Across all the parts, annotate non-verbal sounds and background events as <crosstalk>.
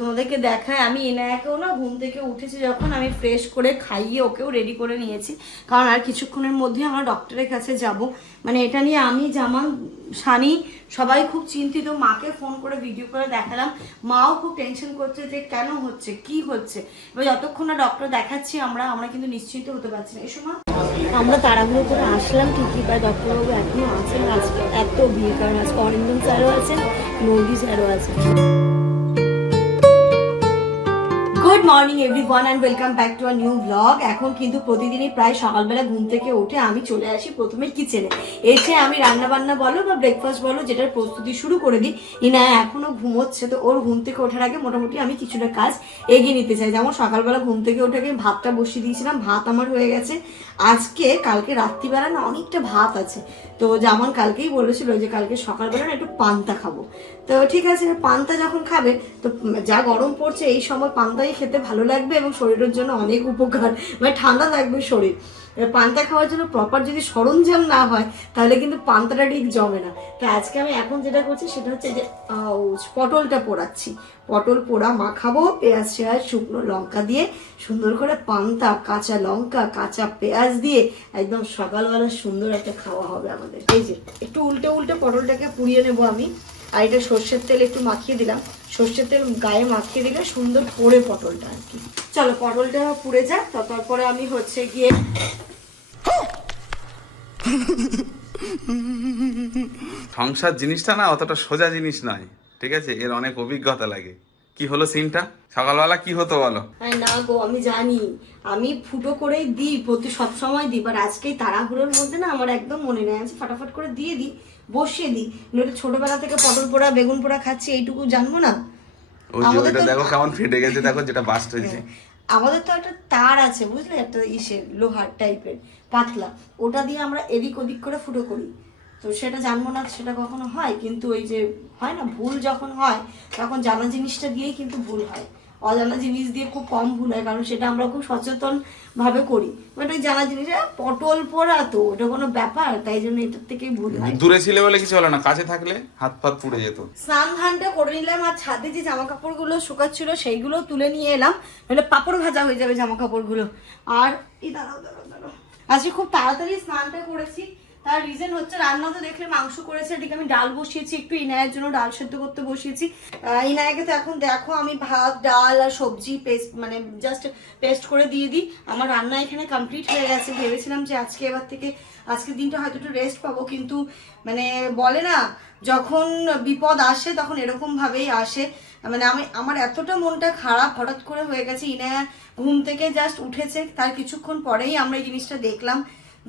তোমাদেরকে দেখায়, আমি এনায়াকেও না ঘুম থেকে উঠেছি যখন আমি ফ্রেশ করে খাইয়ে ওকেও রেডি করে নিয়েছি। কারণ আর কিছুক্ষণের মধ্যে আমরা ডক্টরের কাছে যাব। মানে এটা নিয়ে আমি, জামান, সানি সবাই খুব চিন্তিত, মাকে ফোন করে ভিডিও করে দেখালাম। মাও খুব টেনশন করছে যে কেন হচ্ছে, কি হচ্ছে? এবার যতক্ষণ না ডক্টর দেখাচ্ছি আমরা আমরা কিন্তু নিশ্চিন্ত হতে পারছি না। এই সময় আমরা তাড়াহুড়ো করে আসলাম ঠিকই বা ডক্টরবাবু এখনও আছেন? আজকে এত ভিড়, কারণ আজকে অরিন্দম স্যারও আছেন নদী স্যারও আছেন। Good morning, everyone and welcome back to a new blog এখন কিন্তু প্রতিদিনই প্রায় সকালবেলা ঘুম থেকে উঠে আমি চলে আসি প্রথমে কিচেনে এসে আমি রান্না বান্না বলো বা ব্রেকফাস্ট বলো, যেটার প্রস্তুতি শুরু করে দিই। ইনা এখনও ঘুমোচ্ছে, তো ওর ঘুম থেকে ওঠার আগে মোটামুটি আমি কিছুটা কাজ এগিয়ে নিতে চাই। যেমন সকালবেলা ঘুম থেকে উঠে আমি ভাতটা বসিয়ে দিয়েছিলাম, ভাত আমার হয়ে গেছে। আজকে, কালকে রাত্রিবেলা না অনেকটা ভাত আছে। তো যেমন কালকেই বলেছিল যে কালকে সকালবেলা না একটু পান্তা খাব। তো ঠিক আছে, পান্তা যখন খাবে, তো যা গরম পড়ছে, এই সময় পান্তাই খেতে ভালো লাগবে এবং শরীরের জন্য অনেক উপকার। মানে ঠান্ডা থাকবে শরীর। পান্তা খাওয়ার জন্য প্রপার যদি সরঞ্জাম না হয়, তাহলে কিন্তু পান্তাটা ঠিক জমে না। তো আজকে আমি এখন যেটা করছি, সেটা হচ্ছে যে পটলটা পোড়াচ্ছি। পটল পোড়া মাখাবো, পেঁয়াজ শেয়াজ শুকনো লঙ্কা দিয়ে সুন্দর করে পান্তা, কাঁচা লঙ্কা, কাঁচা পেঁয়াজ দিয়ে একদম সকালবেলা সুন্দর একটা খাওয়া হবে আমাদের। এই যে, একটু উল্টে উল্টে পটলটাকে পুড়িয়ে নেব আমি। আর এটা সর্ষের তেল একটু মাখিয়ে দিলাম। সর্ষের তেল গায়ে মাখিয়ে দিলে সুন্দর পড়ে পটলটা আর কি। চলো পটলটা পুড়ে যাক তারপরে আমি হচ্ছে গিয়ে সংসার জিনিসটা না অতটা সোজা জিনিস নয় ঠিক আছে? এর অনেক অভিজ্ঞতা লাগে। কি হলো সিনটা? সকালবেলা কি হতো বলো? না গো আমি জানি। আমি ফুটো করেই দিই প্রতি সব সময় দিই বাট আজকে তাড়াহুড়োর মধ্যে না আমার একদম মনে নেই। আমি ফাটাফাট করে দিয়ে দিই বসিয়ে দিই। নইলে ছোটবেলা থেকে পটল পোড়া বেগুন পোড়া খাচ্ছি এইটুকু জানব না? আমাদের তো- দেখো কেমন ফেটে গেছে দেখো যেটা বাস্ট হয়েছে। আমাদের তো একটা তার আছে বুঝলে? একটা ইসের লোহার টাইপের পাতলা। ওটা দিয়ে আমরা এদিক ওদিক করে ফুটো করি। তো সেটা জানব না সেটা কখনো হয় কিন্তু ওই যে হয় না ভুল যখন হয় তখন জানা জিনিসটা দিয়েই কিন্তু ভুল হয়। অজানা জিনিস দিয়ে খুব কম ভুল হয় কারণ সেটা আমরা খুব সচেতন ভাবে করি। বাট ওই জানা জিনিস পটল পোড়া তো ওটা কোনো ব্যাপার তাই জন্য এটার থেকেই ভুল হয়। দূরে ছিলে বলে কিছু হলো না কাছে থাকলে হাত পাত পুড়ে যেত। স্নান ধানটা করে নিলাম আর ছাদে যে জামা কাপড়গুলো শুকাচ্ছিল সেইগুলো তুলে নিয়ে এলাম নাহলে পাপড় ভাজা হয়ে যাবে জামা কাপড়গুলো আর এই দাঁড়াও দাঁড়াও দাঁড়াও। আজকে খুব তাড়াতাড়ি স্নানটা করেছি তার রিজন হচ্ছে রান্না তো দেখলে মাংস করেছে এদিকে আমি ডাল বসিয়েছি, একটু ইনায়ের জন্য ডাল সেদ্ধ করতে বসিয়েছি। ইনায়াকে তো এখন দেখো, আমি ভাত, ডাল আর সবজি পেস্ট মানে জাস্ট পেস্ট করে দিয়ে দিই। আমার রান্না এখানে কমপ্লিট হয়ে গেছে। ভেবেছিলাম যে আজকে এবার থেকে, আজকের দিনটা হয়তো একটু রেস্ট পাবো, কিন্তু মানে বলে না, যখন বিপদ আসে তখন এরকম ভাবেই আসে। মানে আমি, আমার এতটা মনটা খারাপ হঠাৎ করে হয়ে গেছে, ইনায়া ঘুম থেকে জাস্ট উঠেছে। তার কিছুক্ষণ পরেই আমরা এই জিনিসটা দেখলাম।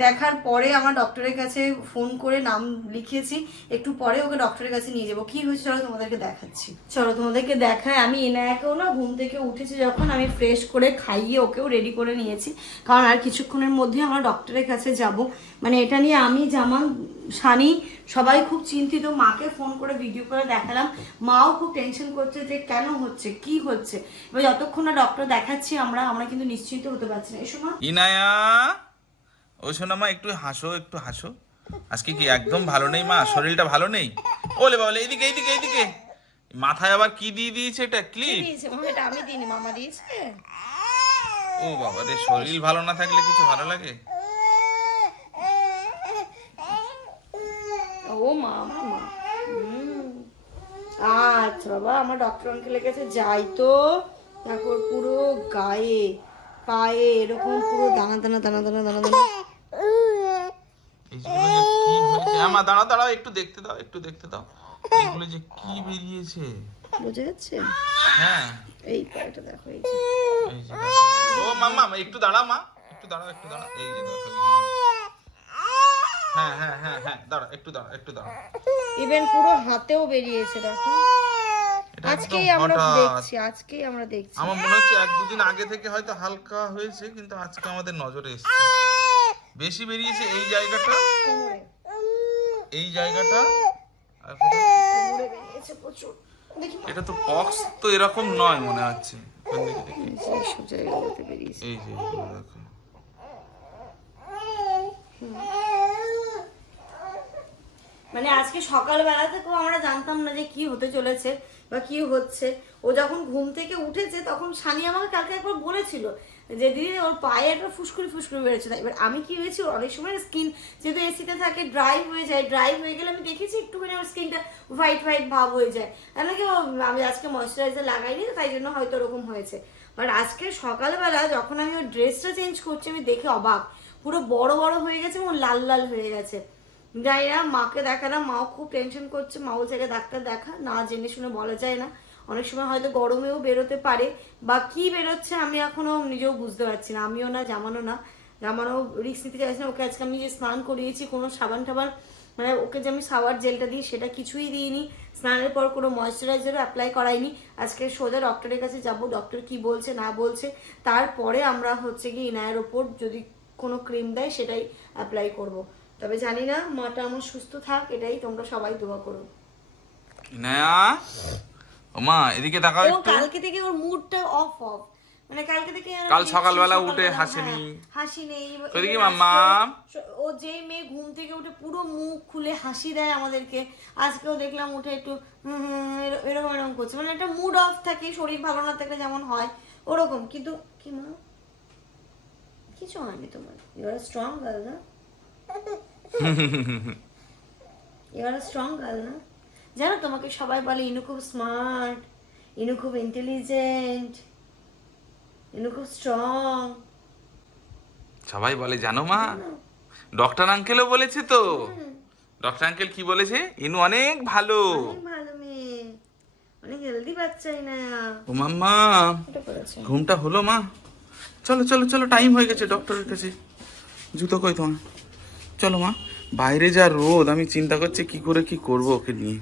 দেখার পরে আমার ডক্টরের কাছে ফোন করে নাম লিখিয়েছি। একটু পরে ওকে ডক্টরের কাছে নিয়ে যাব। কি হয়েছে চলো তোমাদেরকে দেখাচ্ছি। চলো তোমাদেরকে দেখায় আমি এনায়াকেও না ঘুম থেকে উঠেছি যখন আমি ফ্রেশ করে খাইয়ে ওকেও রেডি করে নিয়েছি। কারণ আর কিছুক্ষণের মধ্যে আমরা ডক্টরের কাছে যাব। মানে এটা নিয়ে আমি জামান সানি সবাই খুব চিন্তিত। মাকে ফোন করে ভিডিও করে দেখালাম। মাও খুব টেনশন করছে যে কেন হচ্ছে? কি হচ্ছে? এবার যতক্ষণ না ডক্টর দেখাচ্ছি আমরা আমরা কিন্তু নিশ্চিন্ত হতে পারছি না। এই সময় ইনায়া! ও শোনা মা একটু হাসো একটু হাসো। আজকে কি একদম ভালো নেই মা? শরীরটা ভালো নেই? ওলে বাবলে এইদিকে এইদিকে এইদিকে। মাথায় আবার কি দিয়ে দিয়েছে এটা? ক্লিপ। এটা আমি দিইনি মামা দিয়েছে। ও বাবা রে শরীর ভালো না থাকলে কিছু ভালো লাগে? ও মা মা। আচ্ছা বাবা আমার ডক্টর আঙ্কেলের লেগেছে যাই তো। তারপর পুরো গায়ে পায়ে এরকম পুরো দানা দানা দানা দানা দানা দানা। এইগুলো যে কি হয়েছে? আমা দাঁড়াও দাঁড়াও একটু দেখতে দাও একটু দেখতে দাও। এগুলো যে কি বেরিয়েছে? বোঝা যাচ্ছে? হ্যাঁ। এই পায়েটা দেখো এই যে। ও মাম্মা একটু দাঁড়া মা একটু দাঁড়াও একটু দাঁড়াও। এই যে দেখো হ্যাঁ হ্যাঁ হ্যাঁ হ্যাঁ দাঁড়া একটু দাঁড়া একটু দাঁড়া ইভেন পুরো হাতেও বেরিয়েছে দেখো। আজকেই আমরা দেখছি আজকেই আমরা দেখছি। আমার মনে হচ্ছে এক দুদিন আগে থেকে হয়তো হালকা হয়েছে কিন্তু আজকে আমাদের নজরে এসেছে। বেশি বেরিয়েছে এই জায়গাটা এই জায়গাটা। এটা তো পক্স তো এরকম নয় মনে হচ্ছে? এই যে দেখো। মানে আজকে সকালবেলা থেকেও আমরা জানতাম না যে কি হতে চলেছে বা কি হচ্ছে। ও যখন ঘুম থেকে উঠেছে তখন সানি আমাকে কালকে একবার বলেছিল যে, দিদি, ওর পায়ে একটা ফুসকুড়ি ফুসকুড়ি বেড়েছে। এবার আমি কি হয়েছি? অনেক সময় স্কিন যেহেতু এসিতে থাকে ড্রাই হয়ে যায় ড্রাই হয়ে গেলে আমি দেখেছি একটুখানি ওর স্কিনটা হোয়াইট হোয়াইট ভাব হয়ে যায়। নাকি আমি আজকে ময়শ্চারাইজার লাগাইনি তাই জন্য হয়তো ওরকম হয়েছে। বাট আজকে সকালবেলা যখন আমি ওর ড্রেসটা চেঞ্জ করছি, আমি দেখে অবাক। পুরো বড় বড় হয়ে গেছে এবং লাল লাল হয়ে গেছে। যাই না, মাকে দেখালাম মাও খুব টেনশন করছে, মাও জায়গায় ডাক্তার দেখা, না জেনে শুনে বলা যায় না। অনেক সময় হয়তো গরমেও বেরোতে পারে, বা কি বেরোচ্ছে আমি এখনও নিজেও বুঝতে পারছি না, আমিও না জামানো না। জামানো রিক্স নিতে চাইছি না, ওকে আজকে আমি যে স্নান করিয়েছি, কোনো সাবান টাবান মানে ওকে যে আমি সাওয়ার জেলটা দিই, সেটা কিছুই দিইনি। স্নানের পর কোনো ময়শ্চারাইজারও অ্যাপ্লাই করাইনি। আজকে সোজা ডক্টরের কাছে যাব ডক্টর কি বলছে, না বলছে। তারপরে আমরা হচ্ছে কি ইনায়ের ওপর যদি কোনো ক্রিম দেয়, সেটাই অ্যাপ্লাই করব। তবে জানি না মাটা আমার সুস্থ থাক এটাই তোমরা সবাই দোয়া করো। ইনায়া? ওমা এদিকে তাকাও এবং একটু। কালকে থেকে ওর মুডটা অফ অফ মানে কালকে থেকে কাল সকালবেলা উঠে হাসেনি। হ্যাঁ, হাসি নেই। এবার- ওইদিকে মাম্মা। ও যেই মেয়ে ঘুম থেকে উঠে পুরো মুখ খুলে হাসি দেয় আমাদেরকে আজকেও দেখলাম উঠে একটু এরকম এরকম করছে। মানে একটা মুড অফ থাকে শরীর ভালো না থাকলে যেমন হয় ওরকম। কিন্তু কি মা? কিছু হয়নি তোমার। ইউ আর স্ট্রং গার্ল না? ইউ আর স্ট্রং গার্ল না জানো তোমাকে সবাই বলে ইনু খুব স্মার্ট ইনু খুব ইন্টেলিজেন্ট ইনু খুব স্ট্রং সবাই বলে জানো মা ডক্টর আঙ্কেলও বলেছে তো। ডক্টর আঙ্কেল কি বলেছে? ইনু অনেক ভালো। ভালো মেয়ে। অনেক হেলদি বাচ্চাই না ও মাম্মা ঘুমটা হলো মা। চলো চলো চলো টাইম হয়ে গেছে ডক্টরের কাছে। জুতো কই তোমার? চলো মা বাইরে যা রোদ আমি চিন্তা করছি কি করে কি করব ওকে নিয়ে।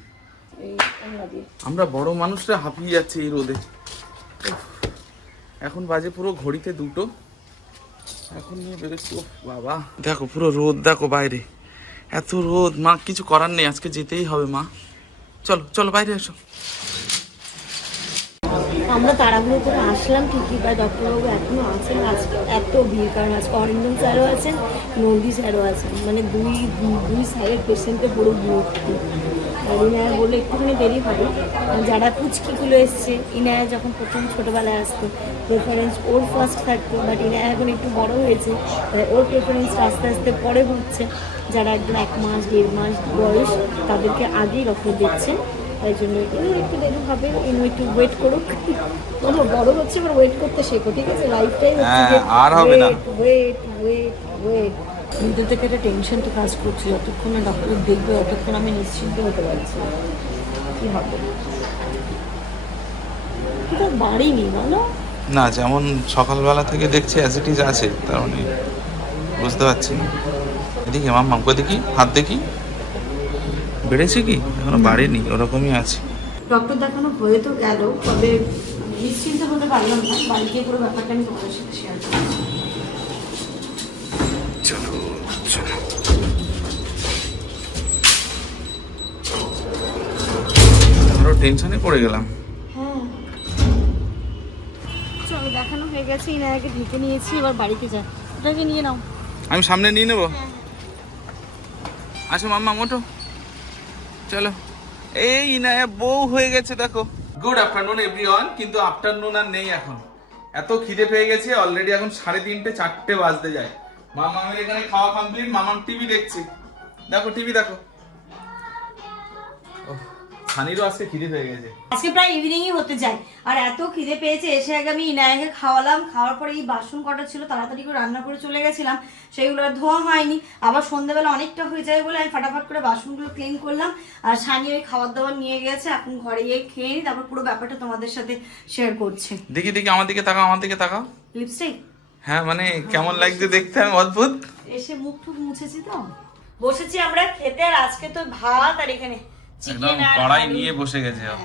আমরা বড় মানুষরা হাঁপিয়ে যাচ্ছে এই রোদে। এখন বাজে পুরো ঘড়িতে দুটো। এখন নিয়ে বেরোচ্ছি বাবা। দেখো পুরো রোদ দেখো বাইরে। এত রোদ মা কিছু করার নেই আজকে যেতেই হবে মা। চলো চলো বাইরে এসো। আমরা তাড়াহুড়ো করে আসলাম, ঠিকই বা ডক্টরবাবু এখনও আছেন আজকে এত ভিড়, কারণ আজকে অরিন্দম স্যারও আছেন, নন্দী স্যারও আছেন মানে দুই দুই স্যারের পেশেন্টে পুরো ভর্তি আর ইনায়া বলল, একটুখানি দেরি হবে। যারা পুচকিগুলো এসছে, ইনায়া যখন প্রথম ছোটোবেলায় আসতো প্রেফারেন্স ওর ফার্স্ট থাকতো বাট ইনায়া এখন একটু বড় হয়েছে ওর প্রেফারেন্সটা আস্তে আস্তে পরে হচ্ছে। যারা একদম এক মাস, দেড় মাস বয়স, তাদেরকে আগেই ডক্টর দেখছেন তাই জন্য একটু দেরি হবে ইনু একটু ওয়েট করুক। বলো বড় হচ্ছে এবার ওয়েট করতে শেখো ঠিক আছে? লাইফটাই হচ্ছে হ্যাঁ, আর হবে না। ওয়েট ওয়েট ওয়েট ভিতর থেকে একটা টেনশন তো কাজ করছে যতক্ষণ না ডক্টর দেখবে ততক্ষণ আমি নিশ্চিন্ত হতে পারছি। কি হবে? কিন্তু বাড়িনি বলো না যেমন সকালবেলা থেকে দেখছি অ্যাসিটিস আছে তার মানে বুঝতে পারছি না। এদিকে মাম মামকে দেখি হাত দেখি। বেড়েছে কি? এখনও বাড়েনি ওরকমই আছে। ডক্টর দেখানো হয়ে তো গেল তবে নিশ্চিন্ত হতে পারলাম না। বাড়ি গিয়ে পুরো ব্যাপারটা আমি তোমাদের সাথে শেয়ার করছি। চলো চলো। আরও টেনশনে পড়ে গেলাম। হ্যাঁ। চলো দেখানো হয়ে গেছে ইনায়াকে ঢেকে নিয়েছি এবার বাড়িতে যা। ওটাকে নিয়ে নাও। আমি সামনে নিয়ে নেব? আচ্ছা মাম্মা মোটো। চলো। এই ইনায়া, বউ হয়ে গেছে, দেখো। গুড আফটারনুন এভরিওয়ান কিন্তু আফটারনুন আর নেই এখন। এত খিদে পেয়ে গেছে অলরেডি এখন সাড়ে তিনটে, চারটে বাজতে যায়। মামা আমি এখানে খাওয়া কমপ্লিট মামা টিভি দেখছে। দেখো টিভি দেখো। সানিরও আজকে খিদে পেয়ে গেছে। আজকে প্রায় ইভিনিংই হতে যায় আর এত খিদে পেয়েছে এসে আগে আমি ইনায়াকে খাওয়ালাম। খাওয়ার পরে এই বাসন কটা ছিল তাড়াতাড়ি করে রান্না করে চলে গেছিলাম। সেগুলো আর ধোয়া হয়নি। আবার সন্ধ্যাবেলা অনেকটা হয়ে যায় বলে আমি ফাটাফাট করে বাসনগুলো ক্লিন করলাম। আর সানি ওই খাবার দাবার নিয়ে গেছে। এখন ঘরে গিয়ে খেয়ে নি তারপর পুরো ব্যাপারটা তোমাদের সাথে শেয়ার করছে। দেখি দেখি আমার দিকে তাকাও আমার দিকে তাকাও। লিপস্টিক হ্যাঁ মানে কেমন লাগছে দেখতে? আমি অদ্ভুত। এসে মুখ টুক মুছেছি তো? বসেছি আমরা খেতে আর আজকে তো ভাত আর এখানে একদম কড়াই নিয়ে বসে গেছে হ্যাঁ,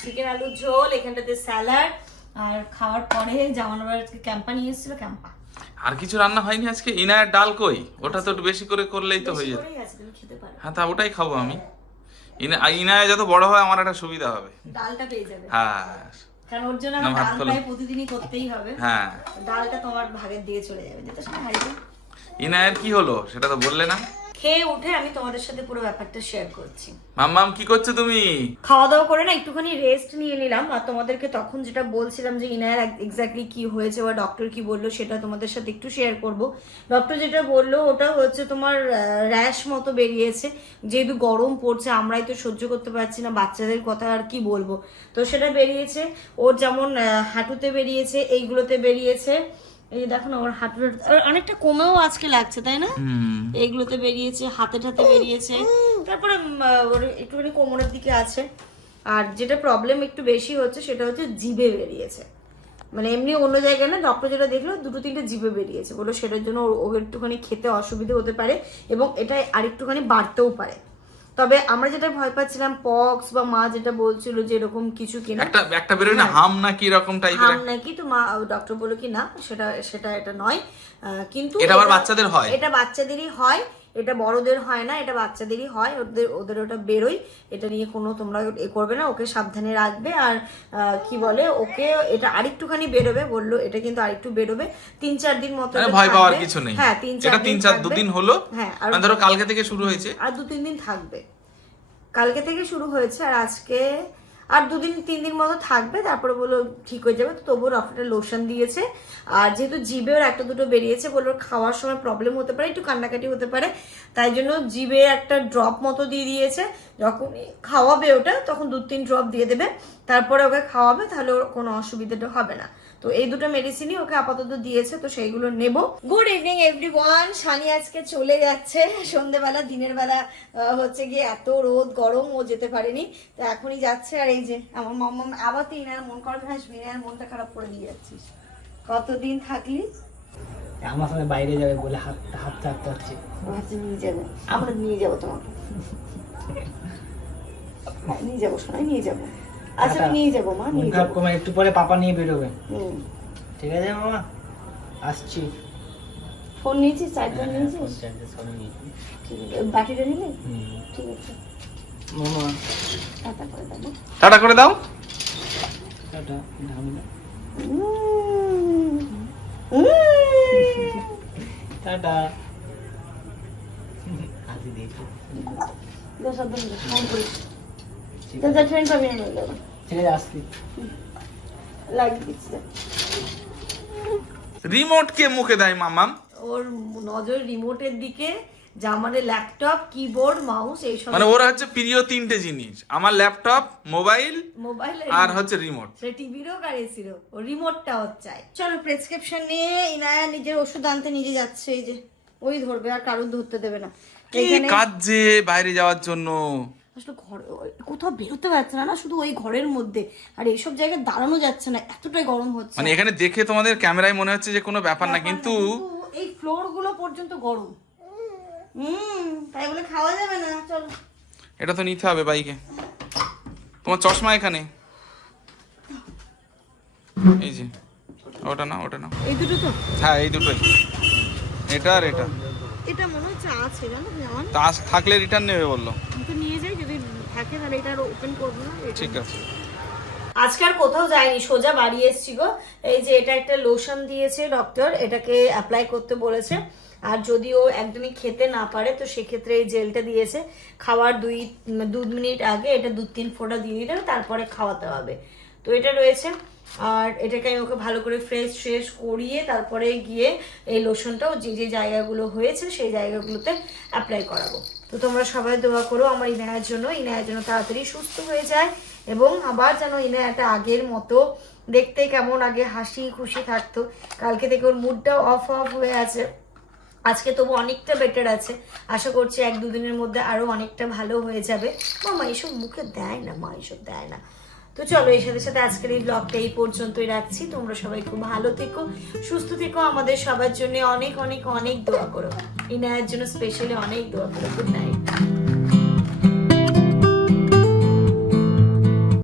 চিকেন আলুর ঝোল এখানটাতে স্যালাড আর খাওয়ার পরে জামানোবার আজকে ক্যাম্পা নিয়ে এসেছিল ক্যাম্পা আর কিছু রান্না হয়নি আজকে? ইনায়ের ডাল কই? ওটা তো একটু বেশি করে করলেই তো হয়ে যেত। পারো। হ্যাঁ তা ওটাই খাব আমি। ইনা ইনায় যত বড় হয় আমার একটা সুবিধা হবে। ডালটা পেয়ে যাবে। হ্যাঁ। কারণ ওর জন্য আমার ডাল প্রায় প্রতিদিনই করতেই হবে। হ্যাঁ। ডালটা তোমার ভাগের দিকে চলে যাবে। যেটা সেটা হারিয়ে ইনায়ের কি হলো? সেটা তো বললে না। খেয়ে উঠে আমি তোমাদের সাথে পুরো ব্যাপারটা শেয়ার করছি। মাম্মাম কি করছ তুমি? খাওয়া দাওয়া করে না একটুখানি রেস্ট নিয়ে নিলাম। আর তোমাদেরকে তখন যেটা বলছিলাম যে ইনায়ার এক্স্যাক্টলি কি হয়েছে বা ডক্টর কি বলল সেটা তোমাদের সাথে একটু শেয়ার করব। ডক্টর যেটা বলল ওটা হচ্ছে তোমার র্যাশ মতো বেরিয়েছে। যেহেতু গরম পড়ছে আমরাই তো সহ্য করতে পারছি না বাচ্চাদের কথা আর কি বলব। তো সেটা বেরিয়েছে ওর যেমন হাঁটুতে বেরিয়েছে এইগুলোতে বেরিয়েছে। এই দেখো না ওর হাঁটু অনেকটা কমেও আজকে লাগছে তাই না? এইগুলোতে বেরিয়েছে হাতে ঠাতে বেরিয়েছে। তারপরে ওর একটুখানি কোমরের দিকে আছে। আর যেটা প্রবলেম একটু বেশি হচ্ছে সেটা হচ্ছে জিভে বেরিয়েছে। মানে এমনি অন্য জায়গায় না ডক্টর যেটা দেখল দুটো তিনটে জিভে বেরিয়েছে। বলো সেটার জন্য ওর- ওর একটুখানি খেতে অসুবিধা হতে পারে এবং এটা আরেকটুখানি বাড়তেও পারে। তবে আমরা যেটা ভয় পাচ্ছিলাম পক্স বা মা যেটা বলছিল যে এরকম কিছু কিনা। একটা একটা বেরোয় না হাম না কি রকম টাইপের হাম নাকি তো মা ডক্টর বলল কি না সেটা সেটা এটা নয়। আহ, কিন্তু এটা আবার বাচ্চাদের হয়? এটা বাচ্চাদেরই হয়। এটা বড়দের হয় না এটা বাচ্চাদেরই হয় ওদের ওদের ওটা বেরোয় এটা নিয়ে কোনো তোমরা এ করবে না ওকে সাবধানে রাখবে আর কি বলে ওকে এটা আরেকটুখানি বেরোবে বলল এটা কিন্তু আরেকটু বেরোবে তিন চার দিন মতো ভয় পাওয়ার কিছু নেই। হ্যাঁ তিন চার তিন চার দুদিন হলো হ্যাঁ আর ধরো কালকে থেকে শুরু হয়েছে। আর দু তিন দিন থাকবে। কালকে থেকে শুরু হয়েছে আর আজকে আর দুদিন তিন দিন মতো থাকবে, তারপরে বলল ঠিক হয়ে যাবে, তো তবুও ডক্টরটা লোশন দিয়েছে। আর যেহেতু জিভে ওর একটা দুটো বেরিয়েছে, বলল খাওয়ার সময় প্রবলেম হতে পারে, একটু কান্নাকাটি হতে পারে, তাই জন্য জিবে একটা ড্রপ মতো দিয়ে দিয়েছে। যখন খাওয়াবে ওটা, তখন দু তিন ড্রপ দিয়ে দেবে, তারপরে ওকে খাওয়াবে, তাহলে ওর কোনো অসুবিধাটা হবে না। তো এই দুটো মেডিসিনই ওকে আপাতত দিয়েছে তো সেইগুলো নেব। গুড ইভিনিং এভরিওয়ান শানি আজকে চলে যাচ্ছে। সন্ধেবেলা দিনের বেলা হচ্ছে গিয়ে এত রোদ গরম ও যেতে পারেনি। তো এখনই যাচ্ছে আর এই যে আমার মাম্মা আবার তুই ইনার মন করবে হাসবি ইনার মনটা খারাপ করে দিয়ে যাচ্ছিস। কতদিন থাকলি? আমার সঙ্গে বাইরে যাবে বলে হাত হাত চাপতে হচ্ছে ভাবছি নিয়ে যাব। আমরা নিয়ে যাব তোমাকে। <laughs> হ্যাঁ, নিয়ে যাব শোনাই নিয়ে যাব। আচ্ছা আমি নিয়ে যাব মা নিয়ে যাব। কমে একটু পরে পাপা নিয়ে বেরোবে। হুম। ঠিক আছে মামা? আসছি। ফোন নিয়েছিস? চার্জার নিয়েছিস? ফোন চার্জে সব নিয়েছি। ঠিক আছে বাটিটা নিলে? হুম। ঠিক আছে। মামা। টাটা করে দেবো টাটা করে দাও। টাটা ঢামনা। টাটা। হাসি দিয়েছি দে ফোন করিস। ট্রেন পাবি না আসছি। লাগিয়ে রিমোট কে মুখে দেয় মামাম ওর নজর রিমোটের দিকে যা মানে ল্যাপটপ কিবোর্ড মাউস এইসব। মানে ওরা হচ্ছে প্রিয় তিনটে জিনিস। আমার ল্যাপটপ মোবাইল মোবাইল আর হচ্ছে রিমোট। সে টিভির হোক আর এসির ও রিমোটটা ওর চাই। চলো প্রেসক্রিপশন নিয়ে ইনায়া নিজের ওষুধ আনতে নিজে যাচ্ছে এই যে। ওই ধরবে আর কারোর ধরতে দেবে না। কি কাজ যে বাইরে যাওয়ার জন্য? আসলে ঘর কোথাও বেরোতে পারছে না না শুধু ওই ঘরের মধ্যে। আর এইসব জায়গায় দাঁড়ানো যাচ্ছে না এতটাই গরম হচ্ছে। মানে এখানে দেখে তোমাদের ক্যামেরায় মনে হচ্ছে যে কোনো ব্যাপার না কিন্তু এই ফ্লোরগুলো পর্যন্ত গরম। হুম তাই বলে খাওয়া যাবে না চলো। এটা তো নিতে হবে বাইকে। তোমার চশমা এখানে? এই যে ওটা না ওটা না এই দুটো তো? হ্যাঁ এই দুটোই। এটা আর এটা। এটা মনে হচ্ছে আছে জানো যেমন থাকলে রিটার্ন নেবে বলল। তো নিয়ে যাই। থাকে তাহলে এটা আর ওপেন করব না ঠিক আছে। আজকে আর কোথাও যাইনি সোজা বাড়ি এসছি গো। এই যে এটা একটা লোশন দিয়েছে ডক্টর এটাকে অ্যাপ্লাই করতে বলেছে। আর যদিও একদমই খেতে না পারে তো সেক্ষেত্রে এই জেলটা দিয়েছে। খাওয়ার দুই দু মিনিট আগে এটা দু তিন ফোঁটা দিয়ে দিতে হবে তারপরে খাওয়াতে হবে। তো এটা রয়েছে। আর এটাকে আমি ওকে ভালো করে ফ্রেশ ফ্রেশ করিয়ে তারপরে গিয়ে এই লোশনটাও যে যে জায়গাগুলো হয়েছে সেই জায়গাগুলোতে অ্যাপ্লাই করাবো। তো তোমরা সবাই দোয়া করো আমার ইনায়ার জন্য ইনায়ার জন্য তাড়াতাড়ি সুস্থ হয়ে যায় এবং আবার যেন ইনায়াটা আগের মতো দেখতে কেমন, আগে হাসি খুশি থাকতো। কালকে থেকে ওর মুডটা অফ অফ হয়ে আছে। আজকে তবু অনেকটা বেটার আছে। আশা করছি এক দুদিনের মধ্যে আরও অনেকটা ভালো হয়ে যাবে। মা এইসব মুখে দেয় না, মা এইসব দেয় না। তো চলো এর সাথে সাথে আজকের এই ব্লগটা এই পর্যন্তই রাখছি। তোমরা সবাই খুব ভালো থেকো, সুস্থ থেকো। আমাদের সবার জন্য অনেক অনেক অনেক দোয়া করো। ইনায়ের জন্য স্পেশালি অনেক দোয়া করো। Good night